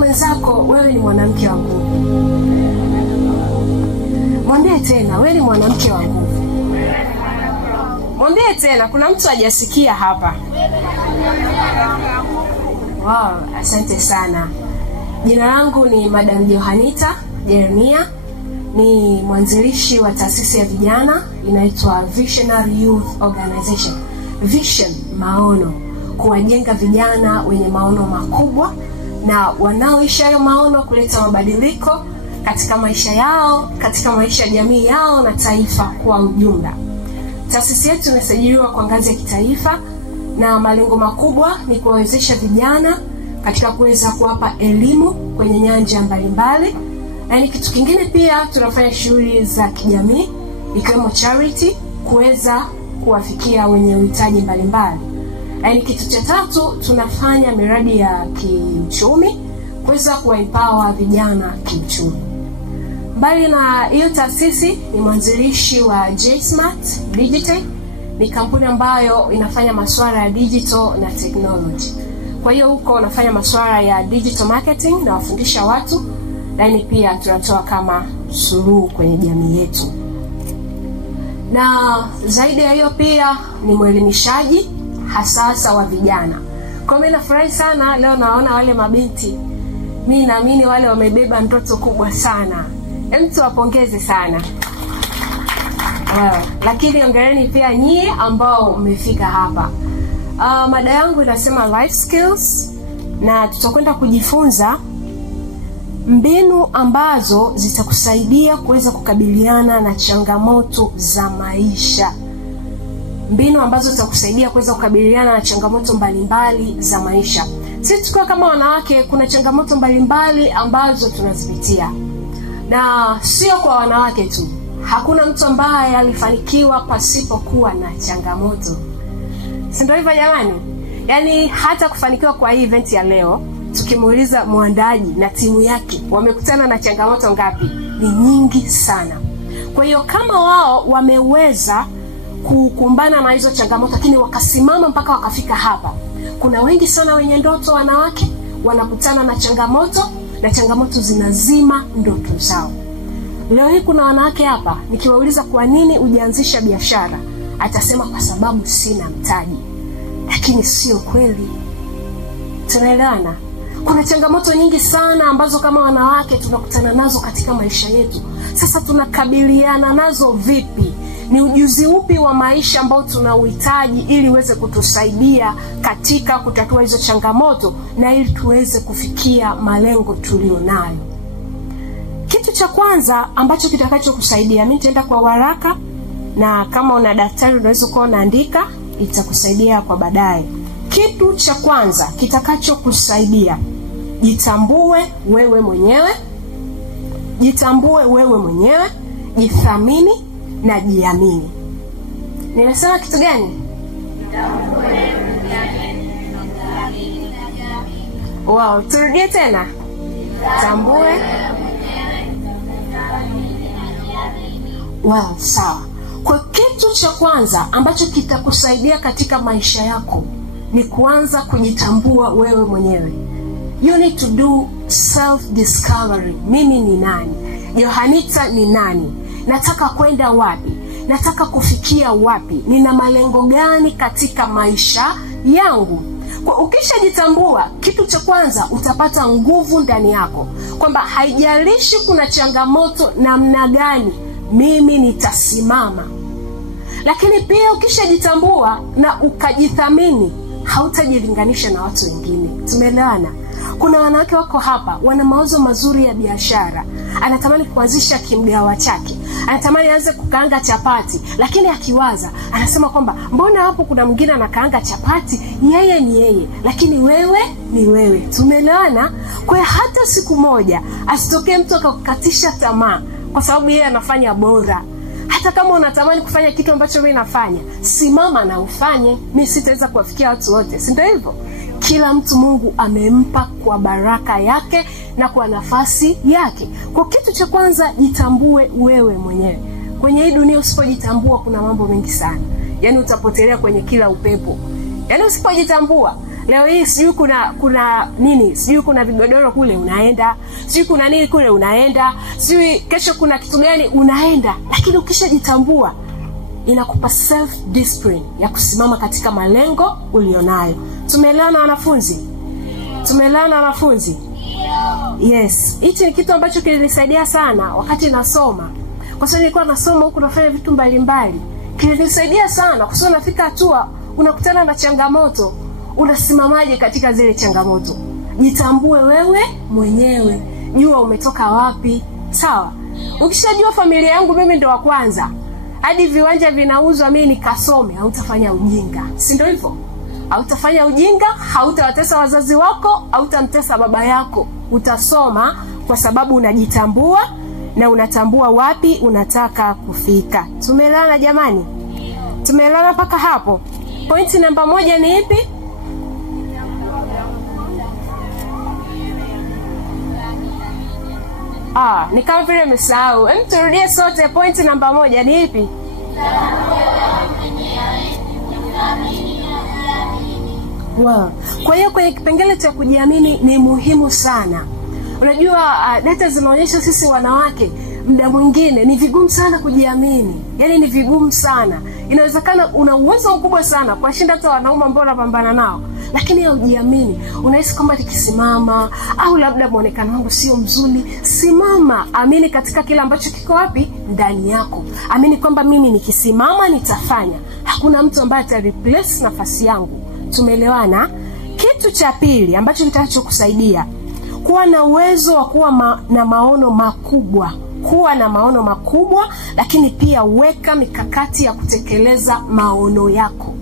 mwenzako, wewe ni mwanamke wa nguvu. Mwambie tena, wewe ni mwanamke wa nguvu. Mwambie tena, kuna mtu hajasikia hapa. Wow, asante sana. Jina langu ni Madam Johanita Jeremia. Ni mwanzilishi wa taasisi ya vijana inaitwa Visionary Youth Organization. Vision, maono, kuwajenga vijana wenye maono makubwa na wanaoishi hayo maono kuleta mabadiliko katika maisha yao, katika maisha ya jamii yao na taifa kwa ujumla. Taasisi yetu imesajiliwa kwa ngazi ya kitaifa na malengo makubwa ni kuwawezesha vijana katika kuweza kuwapa elimu kwenye nyanja mbalimbali. Na kitu kingine pia tunafanya shughuli za kijamii ikiwemo charity kuweza kuwafikia wenye uhitaji mbalimbali. Na kitu cha tatu, tunafanya miradi ya kiuchumi kuweza kuempower vijana kiuchumi. Mbali na hiyo taasisi ni mwanzilishi wa J-Smart Digital. Ni kampuni ambayo inafanya masuala ya digital na technology. Kwa hiyo huko unafanya masuala ya digital marketing na wafundisha watu, lakini pia tunatoa kama suluhu kwenye jamii yetu. Na zaidi ya hiyo pia ni mwelimishaji hasa wa vijana. Kwa mimi nafurahi sana leo naona wale mabinti. Mimi naamini wale wamebeba ndoto kubwa sana. Mtu wapongeze sana. Lakini ongereni pia nyie ambao mmefika hapa. Mada yangu inasema life skills, na tutakwenda kujifunza mbinu ambazo zitakusaidia kuweza kukabiliana na changamoto za maisha. Mbinu ambazo zitakusaidia kuweza kukabiliana na changamoto mbalimbali za maisha. Sisi tukiwa kama wanawake kuna changamoto mbalimbali ambazo tunazipitia. Na sio kwa wanawake tu. Hakuna mtu ambaye alifanikiwa pasipokuwa na changamoto. Si ndio hivyo jamani? Yaani hata kufanikiwa kwa hii event ya leo, tukimuuliza muandaji na timu yake wamekutana na changamoto ngapi? Ni nyingi sana. Kwa hiyo kama wao wameweza kukumbana na hizo changamoto lakini wakasimama mpaka wakafika hapa, kuna wengi sana wenye ndoto wanawake wanakutana na changamoto zinazima ndoto zao. Leo hii kuna wanawake hapa nikiwauliza kwa nini ujianzisha biashara, atasema kwa sababu sina mtaji. Lakini sio kweli. Tunaelewana? Kuna changamoto nyingi sana ambazo kama wanawake tunakutana nazo katika maisha yetu. Sasa tunakabiliana nazo vipi? Ni ujuzi upi wa maisha ambao tunauhitaji ili uweze kutusaidia katika kutatua hizo changamoto na ili tuweze kufikia malengo tulionayo? Kitu cha kwanza ambacho kitakachokusaidia, mimi nitaenda kwa haraka na kama una daftari unaweza kuandika, itakusaidia kwa baadaye. Kitu cha kwanza kitakachokusaidia, jitambue wewe mwenyewe. Jitambue wewe mwenyewe, jithamini na jiamini. Nimesema kitu gani? Wow, turudie tena. Tambue. Wow, sawa. Kwa kitu cha kwanza ambacho kitakusaidia katika maisha yako ni kuanza kujitambua wewe mwenyewe. You need to do self discovery. Mimi ni nani? Johanita ni nani? Nataka kwenda wapi? Nataka kufikia wapi? Nina malengo gani katika maisha yangu? Kwa ukishajitambua, kitu cha kwanza utapata nguvu ndani yako kwamba haijalishi kuna changamoto namna gani, mimi nitasimama. Lakini pia ukishajitambua na ukajithamini, hautajilinganisha na watu wengine. Tumeelewana? Kuna wanawake wako hapa wana mawazo mazuri ya biashara. Anatamani kuanzisha kimgawa chake. Anatamani aanze kukaanga chapati, lakini akiwaza anasema kwamba mbona hapo kuna mwingine anakaanga chapati, yeye ni yeye, lakini wewe ni wewe. Tumeelewana? Kwa hiyo hata siku moja asitokee mtu akakukatisha tamaa kwa sababu yeye anafanya bora. Hata kama unatamani kufanya kitu ambacho mimi nafanya, simama na ufanye. Mimi sitaweza kuwafikia watu wote, si ndio hivyo? Kila mtu Mungu amempa kwa baraka yake na kwa nafasi yake. Kwa kitu cha kwanza, jitambue wewe mwenyewe. Kwenye hii dunia usipojitambua kuna mambo mengi sana. Yaani utapotelea kwenye kila upepo. Yaani usipojitambua Leo hii sijui kuna nini, sijui kuna vigodoro kule unaenda, sijui kuna nini kule unaenda, sijui kesho kuna kitu gani unaenda. Lakini ukishajitambua inakupa self discipline ya kusimama katika malengo ulionayo. Tumeelewana wanafunzi? Tumeelewana wanafunzi? Yes, hichi ni kitu ambacho kilinisaidia sana wakati nasoma. Kwa sababu nilikuwa nasoma huku nafanya vitu mbalimbali. Kilinisaidia sana kwa sababu nafika hatua unakutana na changamoto, unasimamaje katika zile changamoto. Jitambue wewe mwenyewe, jua umetoka wapi. Sawa? Ukishajua familia yangu mimi ndo wa kwanza, hadi viwanja vinauzwa mimi nikasome, hautafanya ujinga. Si ndio hivyo? Hautafanya ujinga, hautawatesa wazazi wako, hautamtesa baba yako. Utasoma kwa sababu unajitambua na unatambua wapi unataka kufika. Tumeelewana jamani? Tumeelewana mpaka hapo? Pointi namba 1 ni ipi? Ni kama vile msahau. Hebu turudie sote, pointi namba 1 ni ipi? Wow. Kwa hiyo kwenye kipengele cha kujiamini ni muhimu sana. Unajua data zinaonyesha sisi wanawake muda mwingine ni vigumu sana kujiamini. Yaani ni vigumu sana. Inawezekana una uwezo mkubwa sana kuwashinda hata wanaume ambao unapambana nao, lakini haujiamini. Unahisi kwamba nikisimama au labda muonekano wangu sio mzuri. Simama, amini katika kile ambacho kiko wapi? Ndani yako. Amini kwamba mimi nikisimama nitafanya. Hakuna mtu ambaye ata replace nafasi yangu. Tumeelewana? Kitu cha pili ambacho kitachokusaidia kuwa na uwezo wa kuwa na maono makubwa. Kuwa na maono makubwa, lakini pia weka mikakati ya kutekeleza maono yako.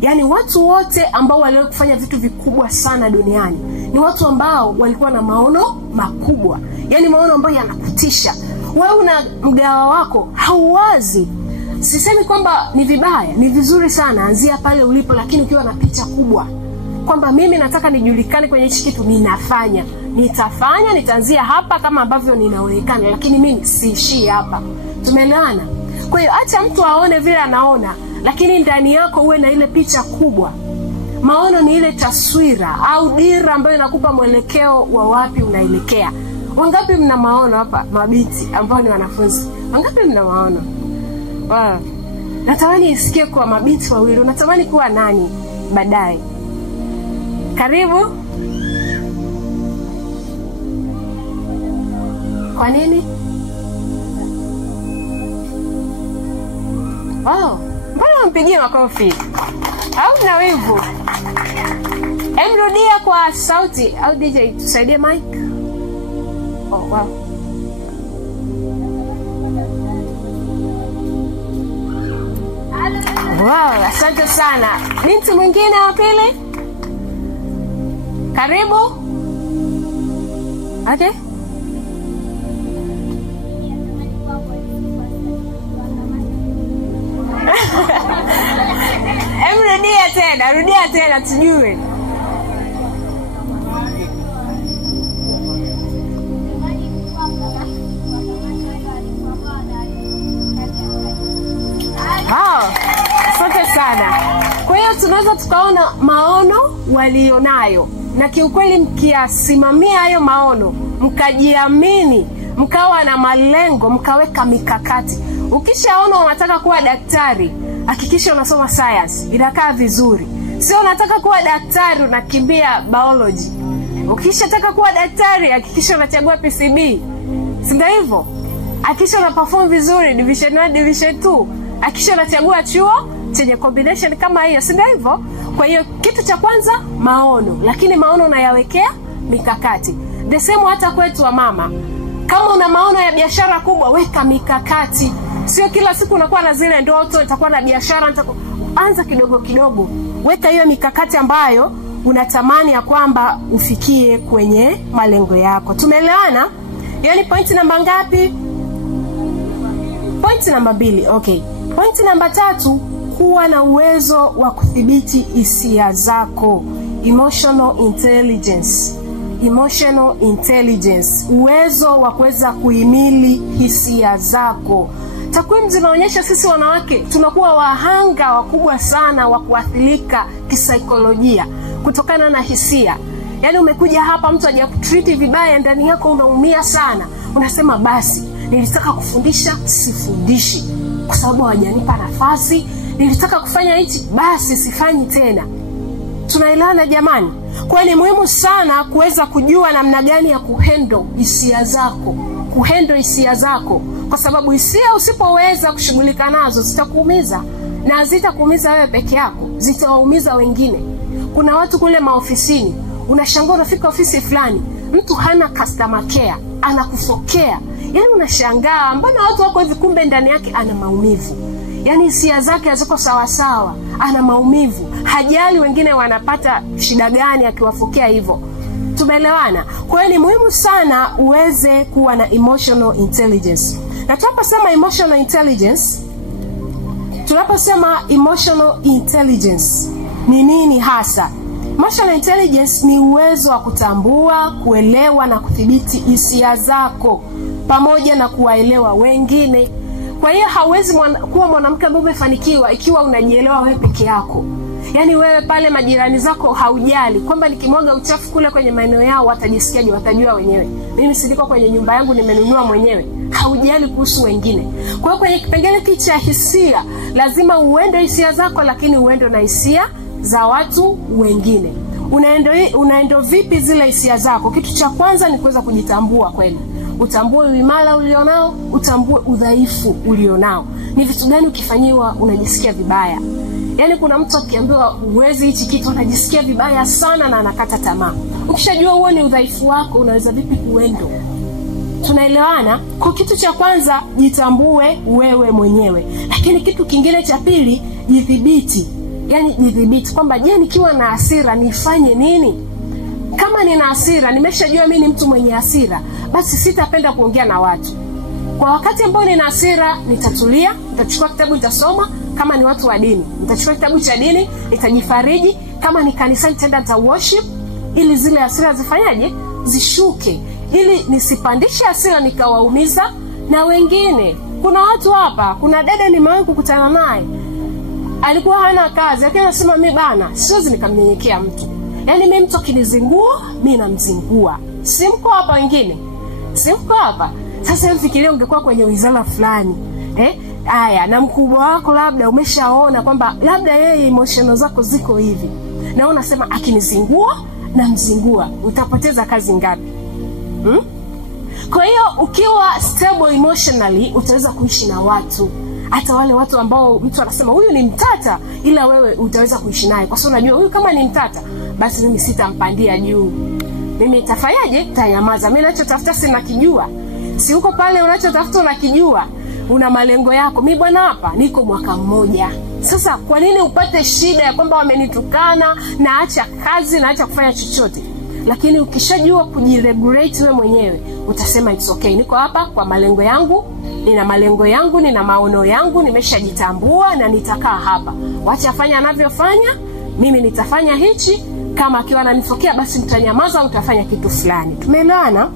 Yaani watu wote ambao waliwahi kufanya vitu vikubwa sana duniani ni watu ambao walikuwa na maono makubwa. Yaani maono ambayo yanakutisha. Wewe una mgawa wako hauwazi. Sisemi kwamba ni vibaya, ni vizuri sana, anzia pale ulipo, lakini ukiwa na picha kubwa kwamba mimi nataka nijulikane kwenye hichi kitu, ninafanya, nitafanya, nitaanzia hapa kama ambavyo ninaonekana, lakini mimi siishi hapa. Tumeelewana? Kwa hiyo acha mtu aone vile anaona, lakini ndani yako uwe na ile picha kubwa. Maono ni ile taswira au dira ambayo inakupa mwelekeo wa wapi unaelekea. Wangapi mna maono hapa mabinti ambao ni wanafunzi? Wangapi mna maono? Natamani isikie kwa mabinti wawili. Unatamani kuwa nani baadaye? Karibu. Kwa nini? Mbona mpigie makofi? Au na wivu? Emrudia kwa sauti au DJ tusaidie mic. Wow. Wow, asante sana. Binti mwingine wa pili? Karibu. Okay. Rudia tena tujue. Asante sana. Kwa hiyo tunaweza tukaona maono walionayo, na kiukweli mkiasimamia hayo maono, mkajiamini, mkawa na malengo, mkaweka mikakati. Ukishaona unataka kuwa daktari, hakikisha unasoma science, inakaa vizuri. Sio unataka kuwa daktari unakimbia biology. Ukishataka kuwa daktari, hakikisha unachagua PCB. Si ndio hivyo? Hakikisha una perform vizuri division 1, division 2. Hakikisha unachagua chuo chenye combination kama hiyo, si ndio hivyo? Kwa hiyo kitu cha kwanza maono, lakini maono unayawekea mikakati. The same hata kwetu wa mama. Kama una maono ya biashara kubwa, weka mikakati. Sio kila siku unakuwa na zile ndoto nitakuwa na biashara, anza kidogo kidogo. Weka hiyo mikakati ambayo unatamani ya kwamba ufikie kwenye malengo yako. Tumeelewana? Yaani point namba ngapi? Point namba 2. Okay. Point namba 3, kuwa na uwezo wa kudhibiti hisia zako. Emotional intelligence. Emotional intelligence, uwezo wa kuweza kuhimili hisia zako. Takwimu zinaonyesha sisi wanawake tunakuwa wahanga wakubwa sana wa kuathirika kisaikolojia. kutokana na hisia. Yaani umekuja hapa mtu hajakutreat vibaya, ndani yako unaumia sana. Unasema basi, nilitaka kufundisha, sifundishi kwa sababu hawajanipa nafasi. Nilitaka kufanya hichi, basi sifanyi tena. Tunaelewana jamani? Kwa ni muhimu sana kuweza kujua namna gani ya kuhandle hisia zako. Kuhandle hisia zako, kwa sababu hisia usipoweza kushughulika nazo zitakuumiza, na zitakuumiza wewe peke yako, zitawaumiza wengine. Kuna watu kule maofisini, unashangaa unafika ofisi fulani, mtu hana customer care, anakufokea. Yaani unashangaa mbona watu wako hivi, kumbe ndani yake ana maumivu. Yaani hisia zake haziko sawa sawa, ana maumivu. Hajali wengine wanapata shida gani akiwafokea hivyo. Tumeelewana? Kwa hiyo ni muhimu sana uweze kuwa na emotional intelligence. Na tunaposema emotional intelligence ni nini hasa? Emotional intelligence ni uwezo wa kutambua, kuelewa na kudhibiti hisia zako pamoja na kuwaelewa wengine. Kwa hiyo hauwezi kuwa mwanamke ambaye umefanikiwa ikiwa unajielewa wewe peke yako. Yaani wewe pale majirani zako haujali kwamba nikimwaga uchafu kule kwenye maeneo yao watajisikiaje, watajua wenyewe. Mimi siliko kwenye nyumba yangu nimenunua mwenyewe. Haujali kuhusu wengine. Kwa hiyo kwenye kipengele hiki cha hisia, lazima uende hisia zako, lakini uende na hisia za watu wengine. Unaendo vipi zile hisia zako? Kitu cha kwanza ni kuweza kujitambua kweli. Utambue uimara ulionao, utambue udhaifu ulionao. Ni vitu gani ukifanyiwa unajisikia vibaya? Yaani kuna mtu akiambiwa uwezi hichi kitu anajisikia vibaya sana na anakata tamaa. Ukishajua huo ni udhaifu wako, unaweza vipi kuendo? Tunaelewana? Kwa kitu cha kwanza jitambue wewe mwenyewe. Lakini kitu kingine cha pili, jidhibiti. Yaani jidhibiti kwamba je, nikiwa na hasira nifanye nini? Kama nina hasira, nimeshajua mimi ni mtu mwenye hasira, basi sitapenda kuongea na watu. Kwa wakati ambao nina hasira, nitatulia, nitachukua kitabu nitasoma. Kama ni watu wa dini, nitachukua kitabu cha dini, nitajifariji. Kama ni kanisani, nitaenda nita worship ili zile hasira zifanyaje? Zishuke, ili nisipandishe hasira nikawaumiza na wengine. Kuna watu hapa, kuna dada nimewahi kukutana naye, alikuwa hana kazi, lakini anasema mimi bana, siwezi nikamnyenyekea mtu. Yaani mimi mtu akinizingua, mimi namzingua. Simko hapa wengine. Simko hapa. Sasa ufikirie ungekuwa kwenye wizara fulani. Haya, na mkubwa wako labda umeshaona kwamba labda yeye emotional zako ziko hivi. Na unasema akinizingua na mzingua, utapoteza kazi ngapi? Kwa hiyo ukiwa stable emotionally, utaweza kuishi na watu. Hata wale watu ambao mtu anasema huyu ni mtata, ila wewe utaweza kuishi naye kwa sababu unajua huyu kama ni mtata, basi mimi sitampandia juu. Mimi nitafanyaje? Tanyamaza. Mimi ninachotafuta sina kijua. Si uko pale unachotafuta unakijua. Una malengo yako. Mimi bwana hapa niko mwaka mmoja. Sasa kwa nini upate shida ya kwamba wamenitukana, naacha kazi, naacha kufanya chochote? Lakini ukishajua kujiregulate wewe mwenyewe, utasema it's okay. Niko hapa kwa malengo yangu, nina malengo yangu, nina maono yangu, nimeshajitambua na nitakaa hapa. Wacha afanye anavyofanya, mimi nitafanya hichi. Kama akiwa ananifokea basi mtanyamaza, utafanya kitu fulani. Tumeelewana?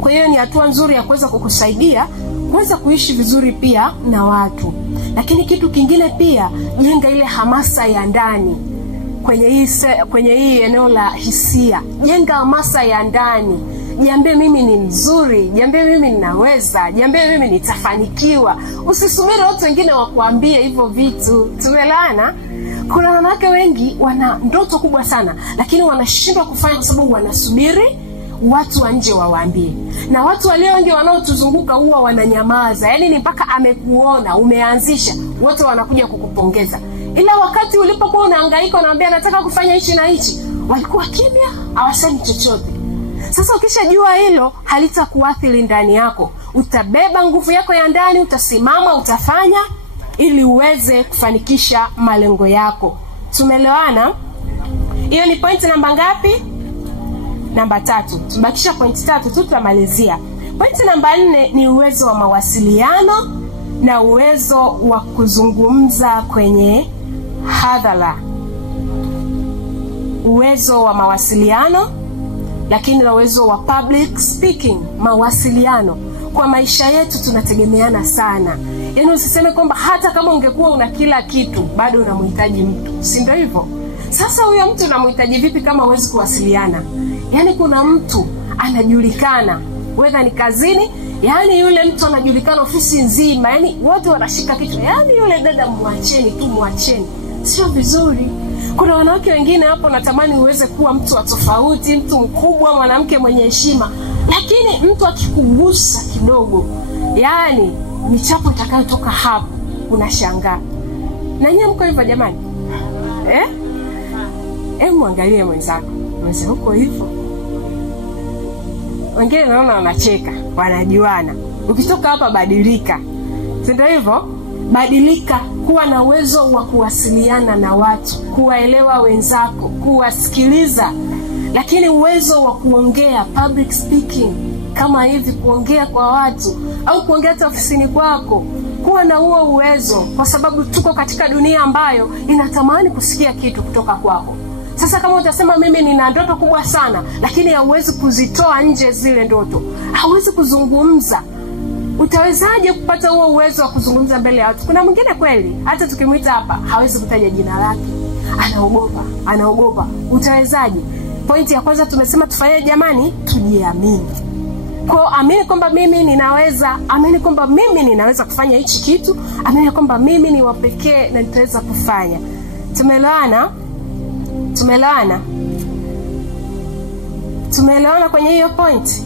Kwa hiyo ni hatua nzuri ya kuweza kukusaidia kuweza kuishi vizuri pia na watu. Lakini kitu kingine pia, jenga ile hamasa ya ndani. Kwenye hii eneo la hisia, jenga hamasa ya ndani. Jiambie mimi ni mzuri, jiambie mimi ninaweza, jiambie mimi nitafanikiwa. Usisubiri watu wengine wakuambie hivyo vitu. Tumeelewana? Kuna wanawake wengi wana ndoto kubwa sana, lakini wanashindwa kufanya kwa sababu wanasubiri watu wa nje wawaambie. Na watu walio nje wanaotuzunguka huwa wananyamaza. Yaani ni mpaka amekuona, umeanzisha, wote wanakuja kukupongeza. Ila wakati ulipokuwa unahangaika unaambia nataka kufanya hichi na hichi, walikuwa kimya, hawasemi chochote. Sasa ukishajua hilo, halitakuathiri ndani yako. Utabeba nguvu yako ya ndani, utasimama, utafanya ili uweze kufanikisha malengo yako. Tumeelewana? Hiyo ni point namba ngapi? Namba 3. Tubakisha point 3 tu tutamalizia. Point namba 4 ni uwezo wa mawasiliano na uwezo wa kuzungumza kwenye hadhara. Uwezo wa mawasiliano, lakini na uwezo wa public speaking. Mawasiliano kwa maisha yetu tunategemeana sana. Yaani usiseme kwamba hata kama ungekuwa una kila kitu bado unamhitaji mtu. Si ndio hivyo? Sasa huyo mtu unamhitaji vipi kama huwezi kuwasiliana? Yaani kuna mtu anajulikana whether ni kazini, yaani yule mtu anajulikana ofisi nzima, yaani watu wanashika kichwa, yaani yule dada muacheni tu, muacheni. Sio vizuri. Kuna wanawake wengine hapo natamani uweze kuwa mtu wa tofauti, mtu mkubwa, mwanamke mwenye heshima, lakini mtu akikugusa kidogo, yaani michapo itakayotoka hapo unashangaa. Na nyinyi mko hivyo jamani? Muangalie mwenzako. Mwenzako uko hivyo. Wengine naona wanacheka, wanajuana. Ukitoka hapa badilika. Si ndio hivyo? Badilika, kuwa na uwezo wa kuwasiliana na watu, kuwaelewa wenzako, kuwasikiliza. Lakini uwezo wa kuongea, public speaking, kama hivi kuongea kwa watu au kuongea hata ofisini kwako, kuwa na huo uwezo, kwa sababu tuko katika dunia ambayo inatamani kusikia kitu kutoka kwako. Sasa kama utasema mimi nina ndoto kubwa sana, lakini hauwezi kuzitoa nje zile ndoto, hauwezi kuzungumza, utawezaje kupata huo uwezo wa kuzungumza mbele ya watu? Kuna mwingine kweli hata tukimuita hapa hawezi kutaja jina lake, anaogopa. Utawezaje? Pointi ya kwanza tumesema tufanye jamani, tujiamini. Kwa amini kwamba mimi ninaweza, amini kwamba mimi ninaweza kufanya hichi kitu, amini kwamba mimi ni wa pekee na nitaweza kufanya. Tumeelewana kwenye hiyo point?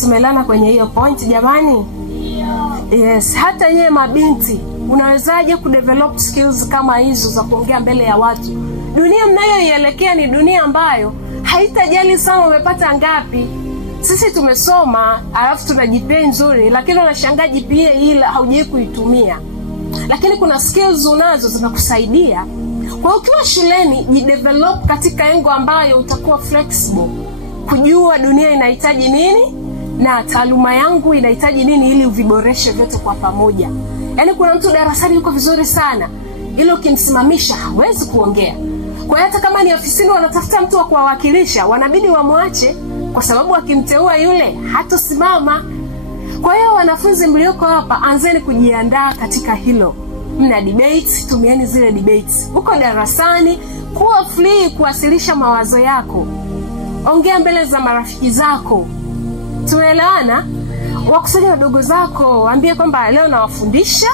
Tumeelewana kwenye hiyo point jamani? Yes, hata nyewe mabinti, unawezaje kudevelop skills kama hizo za kuongea mbele ya watu? Dunia mnayoielekea ni dunia ambayo haitajali sana umepata ngapi. Sisi tumesoma, alafu tuna GPA nzuri, lakini unashangaa GPA ile haujui kuitumia. Lakini kuna skills unazo zinakusaidia. Kwa ukiwa shuleni, jidevelop katika engo ambayo utakuwa flexible, kujua dunia inahitaji nini na taaluma yangu inahitaji nini, ili uviboreshe vyote kwa pamoja. Yaani kuna mtu darasani yuko vizuri sana, ila ukimsimamisha hawezi kuongea. Kwa hiyo hata kama ni ofisini wanatafuta mtu wa kuwakilisha, wanabidi wamwache, kwa sababu akimteua yule hatosimama. Kwa hiyo wanafunzi mlioko hapa, anzeni kujiandaa katika hilo. Mna debates, tumieni zile debates. Uko darasani, kuwa free kuwasilisha mawazo yako. Ongea mbele za marafiki zako. Tuelewana? Wakusanya wadogo zako, ambie kwamba leo nawafundisha,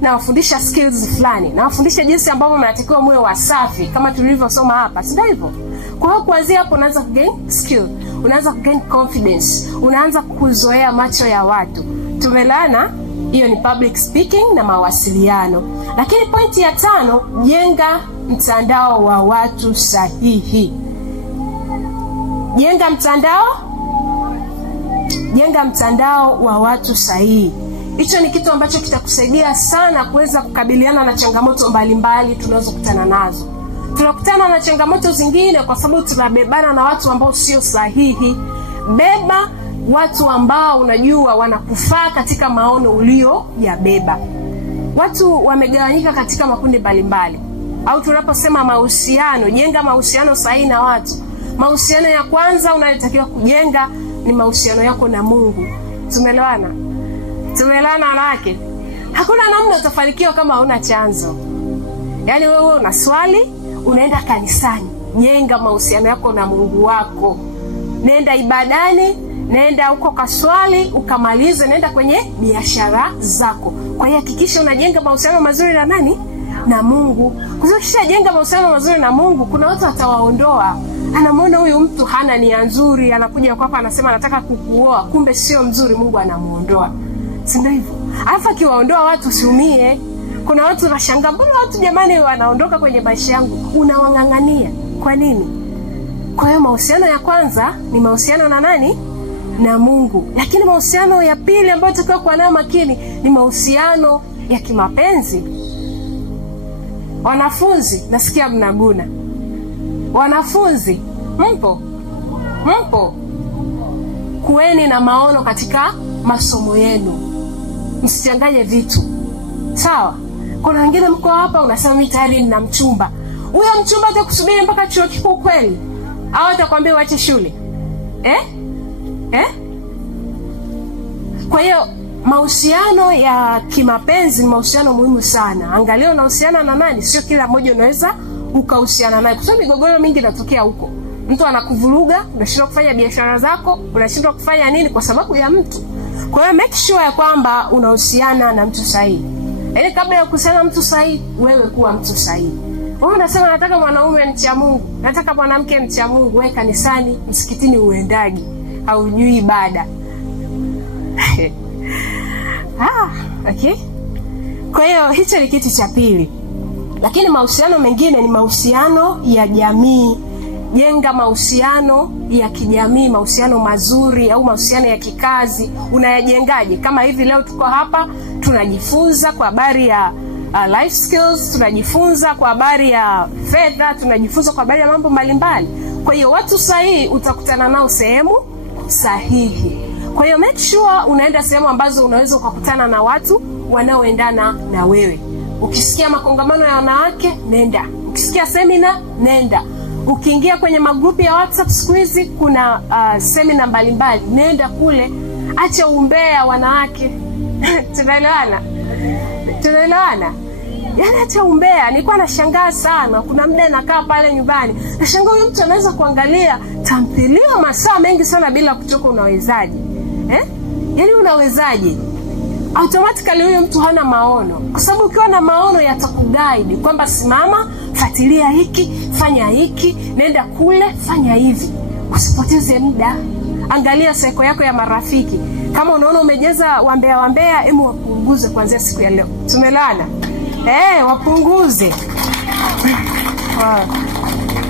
nawafundisha skills fulani. Nawafundisha jinsi ambavyo mnatakiwa muwe wasafi kama tulivyosoma hapa. Si hivyo? Kwa hiyo kuanzia hapo unaanza kugain skill, unaanza kugain confidence, unaanza kuzoea macho ya watu. Tumeelewana? Hiyo ni public speaking na mawasiliano. Lakini pointi ya 5, jenga mtandao wa watu sahihi. Jenga mtandao wa watu sahihi. Hicho ni kitu ambacho kitakusaidia sana kuweza kukabiliana na changamoto mbalimbali tunazokutana nazo. Tunakutana na changamoto zingine kwa sababu tunabebana na watu ambao sio sahihi. Beba watu ambao unajua wanakufaa katika maono ulio yabeba. Watu wamegawanyika katika makundi mbalimbali. Au tunaposema mahusiano, jenga mahusiano sahihi na watu. Mahusiano ya kwanza unayotakiwa kujenga ni mahusiano yako na Mungu. Tumeelewana? Tumeelewana lake. Hakuna namna utafanikiwa kama huna chanzo. Yaani wewe una swali, unaenda kanisani, jenga mahusiano yako na Mungu wako. Nenda ibadani, nenda huko kaswali, ukamalize, nenda kwenye biashara zako. Kwa hiyo hakikisha unajenga mahusiano mazuri na nani? Na Mungu. Kwa sababu kisha jenga mahusiano mazuri na Mungu, kuna watu watawaondoa. Anamuona huyu mtu hana nia nzuri, anakuja kwako anasema anataka kukuoa, kumbe sio mzuri, Mungu anamuondoa. Si ndio hivyo? Alafu akiwaondoa watu usiumie. Kuna watu wanashangaa, mbona watu jamani wanaondoka kwenye maisha yangu? Unawangangania. Kwa nini? Kwa hiyo mahusiano ya kwanza ni mahusiano na nani? Na Mungu. Lakini mahusiano ya pili ambayo tukao kwa nayo makini ni mahusiano ya kimapenzi. Wanafunzi, nasikia mnaguna. Wanafunzi, mpo? Kuweni na maono katika masomo yenu. Msichanganye vitu. Sawa? Kuna wengine mko hapa unasema mimi tayari nina mchumba. Huyo mchumba atakusubiri mpaka chuo kikuu kweli? Au atakwambia uache shule? Kwa hiyo mahusiano ya kimapenzi ni mahusiano muhimu sana. Angalia unahusiana na nani, sio kila mmoja unaweza ukahusiana naye, kwa sababu migogoro mingi inatokea huko. Mtu anakuvuruga, unashindwa kufanya biashara zako, unashindwa kufanya nini kwa sababu ya mtu. Kwa hiyo make sure ya kwamba unahusiana na mtu sahihi. Yaani kabla ya kuhusiana na mtu sahihi, wewe kuwa mtu sahihi. Wewe unasema nataka mwanaume mcha Mungu, nataka mwanamke mcha Mungu, wewe kanisani, msikitini uendaji, haujui ibada. Okay. Kwa hiyo hicho ni kitu cha pili. Lakini mahusiano mengine ni mahusiano ya jamii. Jenga mahusiano ya kijamii, mahusiano mazuri au mahusiano ya kikazi. Unayajengaje? Kama hivi leo tuko hapa tunajifunza kwa habari ya life skills, tunajifunza kwa habari ya fedha, tunajifunza kwa habari ya mambo mbalimbali. Kwa hiyo watu sahihi utakutana nao sehemu sahihi. Kwa hiyo make sure unaenda sehemu ambazo unaweza kukutana na watu wanaoendana na wewe. Ukisikia makongamano ya wanawake, nenda. Ukisikia seminar, nenda. Ukiingia kwenye magrupu ya WhatsApp siku hizi kuna seminar mbalimbali, nenda kule. Acha umbea wanawake. Tunaelewana? Yaani acha umbea. Nilikuwa nashangaa sana. Kuna muda nakaa pale nyumbani, nashangaa huyu mtu anaweza kuangalia tamthilia masaa mengi sana bila kuchoka. Unawezaje? Yaani unawezaje? Automatically huyo mtu hana maono. Kwa sababu ukiwa na maono yatakuguide kwamba simama, fuatilia hiki, fanya hiki, nenda kule, fanya hivi. Usipoteze muda. Angalia cycle yako ya marafiki. Kama unaona umejeza wambea, hebu wapunguze kuanzia siku ya leo. Tumelana? Wapunguze.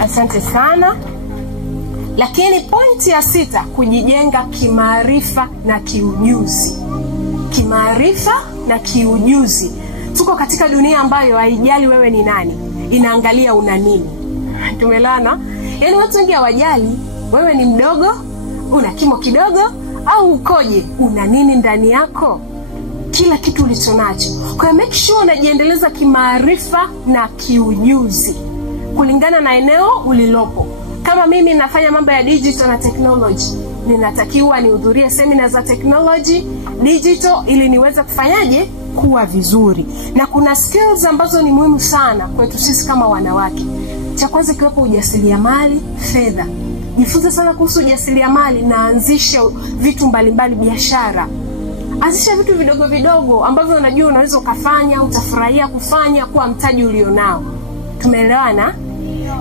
Asante sana. Lakini pointi ya 6, kujijenga kimaarifa na kiujuzi. Kimaarifa na kiujuzi. Tuko katika dunia ambayo haijali wewe ni nani, inaangalia una nini. Tumelana? Yaani watu wengi hawajali wewe ni mdogo, una kimo kidogo au ukoje, una nini ndani yako. Kila kitu ulichonacho. Kwa hiyo make sure unajiendeleza kimaarifa na kiujuzi kulingana na eneo ulilopo. Kama mimi nafanya mambo ya digital na technology, ninatakiwa nihudhurie seminar za technology, digital, ili niweze kufanyaje kuwa vizuri. Na kuna skills ambazo ni muhimu sana kwetu sisi kama wanawake. Cha kwanza kiwepo ujasiriamali, fedha. Jifunze sana kuhusu ujasiriamali na anzisha vitu mbalimbali, biashara. Anzisha vitu vidogo vidogo ambavyo unajua unaweza ukafanya, utafurahia kufanya kwa mtaji ulionao. Tumeelewana?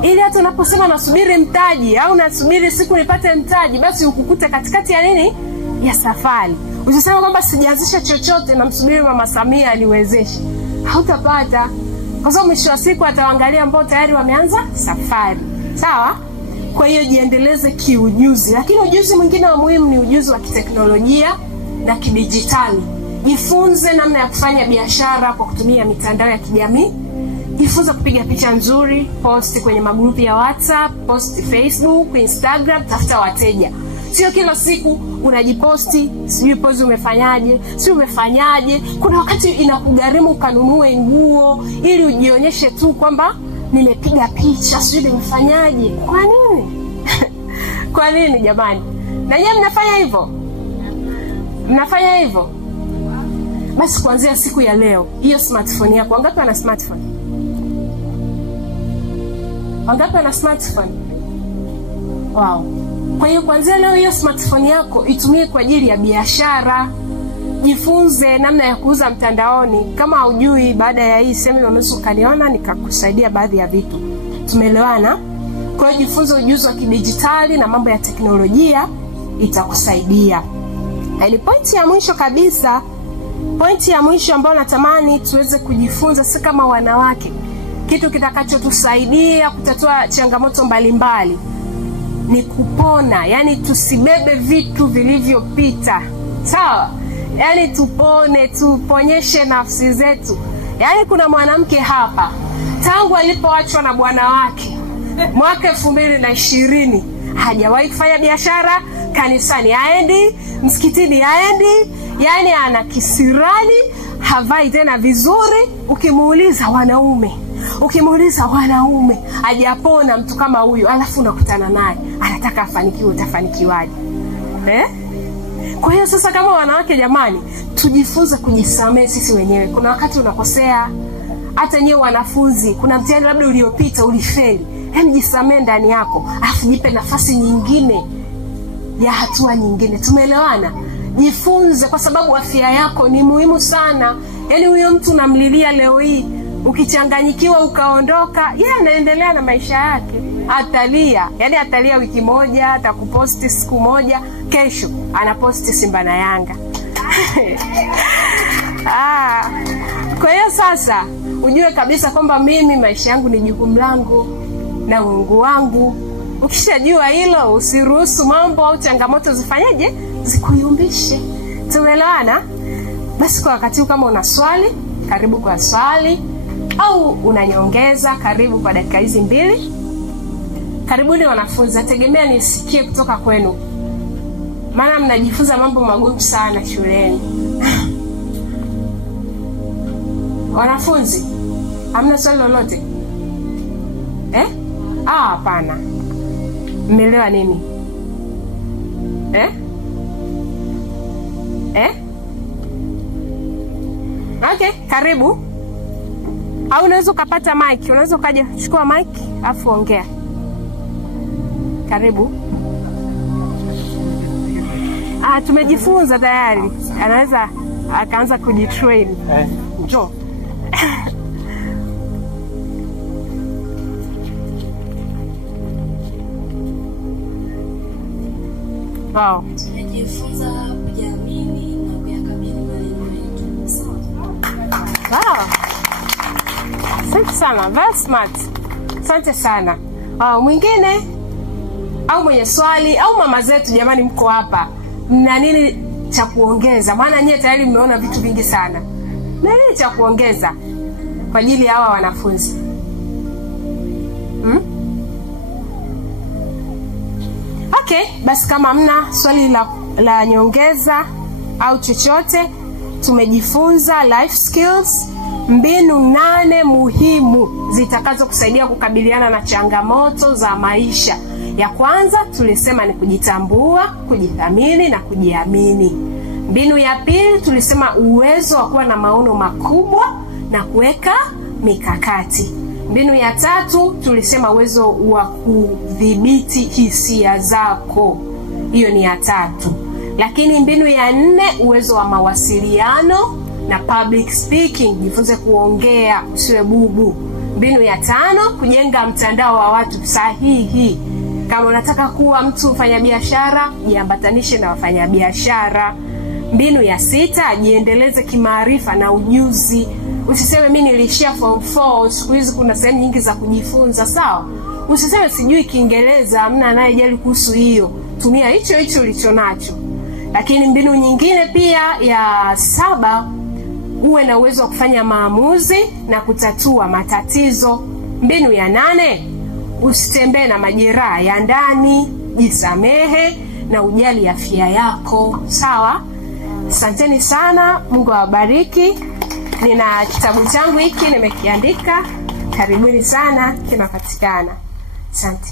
Ili hata unaposema nasubiri mtaji au nasubiri siku nipate mtaji, basi ukukute katikati ya nini? Ya safari. Usisema kwamba sijaanzisha chochote na msubiri Mama Samia aniwezeshe. Hautapata. Kwa sababu mwisho wa siku ataangalia ambao tayari wameanza safari. Sawa? Kwa hiyo jiendeleze kiujuzi. Lakini ujuzi mwingine wa muhimu ni ujuzi wa kiteknolojia na kidijitali. Jifunze namna ya kufanya biashara kwa kutumia mitandao ya kijamii. Jifunze kupiga picha nzuri, post kwenye magrupu ya WhatsApp, post Facebook, Instagram, tafuta wateja. Sio kila siku unajiposti, sijui pozi umefanyaje, sijui umefanyaje. Kuna wakati inakugharimu ukanunue nguo ili ujionyeshe tu kwamba nimepiga picha, sijui nimefanyaje. Kwa nini? Kwa nini jamani? Na nyinyi mnafanya hivyo? Mnafanya hivyo? Basi kuanzia siku ya leo, hiyo smartphone yako, wangapi wana smartphone? Wangapi wana smartphone? Wow. Kwa hiyo kuanzia leo hiyo smartphone yako itumie kwa ajili ya biashara. Jifunze namna ya kuuza mtandaoni. Kama hujui, baada ya hii seminar unaweza kaniona nikakusaidia baadhi ya vitu. Tumeelewana? Kwa hiyo jifunze ujuzi wa kidijitali na mambo ya teknolojia, itakusaidia. Hili pointi ya mwisho kabisa, pointi ya mwisho ambayo natamani tuweze kujifunza sisi kama wanawake, kitu kitakachotusaidia kutatua changamoto mbalimbali, ni kupona. Yani tusibebe vitu vilivyopita. Sawa? Yani tupone, tuponyeshe nafsi zetu. Yani kuna mwanamke hapa tangu alipoachwa na bwana wake mwaka 2020 hajawahi kufanya biashara, kanisani haendi, msikitini haendi, yani ana kisirani, havai tena vizuri. Ukimuuliza wanaume, hajapona mtu kama huyu, alafu unakutana naye anataka afanikiwe, utafanikiwaje? Kwa hiyo sasa kama wanawake jamani, tujifunze kujisamehe sisi wenyewe. Kuna wakati unakosea, hata nyewe wanafunzi, kuna mtihani labda uliopita ulifeli, jisamee ndani yako, afu jipe nafasi nyingine ya hatua nyingine. Tumeelewana? Jifunze, kwa sababu afya yako ni muhimu sana. Huyo mtu unamlilia leo hii, ukichanganyikiwa ukaondoka, yeye anaendelea na maisha yake. Atalia, atalia wiki moja, atakuposti siku moja, kesho anaposti Simba na Yanga. Kwa hiyo sasa ujue kabisa kwamba mimi maisha yangu ni jukumu langu na Mungu wangu. Ukishajua hilo, usiruhusu mambo au changamoto zifanyeje, zikuyumbishe. Tumeelewana? Basi kwa wakati huu, kama una swali, karibu kwa swali, au unanyongeza, karibu kwa dakika hizi 2. Karibuni wanafunzi, nategemea nisikie kutoka kwenu, maana mnajifunza mambo magumu sana shuleni. Wanafunzi, hamna swali lolote? Hapana. Mmeelewa nini? Okay, karibu. Au unaweza ukapata mic, unaweza ukaja chukua mic afu ongea. Karibu. Tumejifunza tayari. Anaweza akaanza kujitrain. Njoo. Wow. Tunajifunza kujiamini na kuyakabili maneno yetu. Wow. Asante sana. Very smart. Asante sana. Mwingine au mwenye swali au mama zetu, jamani, mko hapa, mna nini cha kuongeza? Maana nyie tayari mmeona vitu vingi sana. Na nini cha kuongeza kwa ajili ya hawa wanafunzi? Okay, basi kama mna swali la nyongeza au chochote, tumejifunza life skills, mbinu 8 muhimu zitakazo kusaidia kukabiliana na changamoto za maisha. Ya kwanza tulisema ni kujitambua, kujithamini na kujiamini. Mbinu ya pili tulisema uwezo wa kuwa na maono makubwa na kuweka mikakati. Mbinu ya tatu tulisema uwezo wa kudhibiti hisia zako. Hiyo ni ya tatu. Lakini mbinu ya 4, uwezo wa mawasiliano na public speaking, jifunze kuongea, usiwe bubu. Mbinu ya 5, kujenga mtandao wa watu sahihi. Kama unataka kuwa mtu mfanyabiashara, jiambatanishe na wafanyabiashara. Mbinu ya 6, jiendeleze kimaarifa na ujuzi. Usiseme mimi nilishia form 4, siku hizi kuna sehemu nyingi za kujifunza, sawa? Usiseme sijui Kiingereza, hamna anayejali kuhusu hiyo. Tumia hicho ulichonacho. Lakini mbinu nyingine pia ya 7, uwe na uwezo wa kufanya maamuzi na kutatua matatizo. Mbinu ya 8, usitembee na majeraha ya ndani, jisamehe na ujali afya yako, sawa? Asanteni sana, Mungu awabariki. Nina kitabu changu hiki nimekiandika. Karibuni sana, kinapatikana. Asante.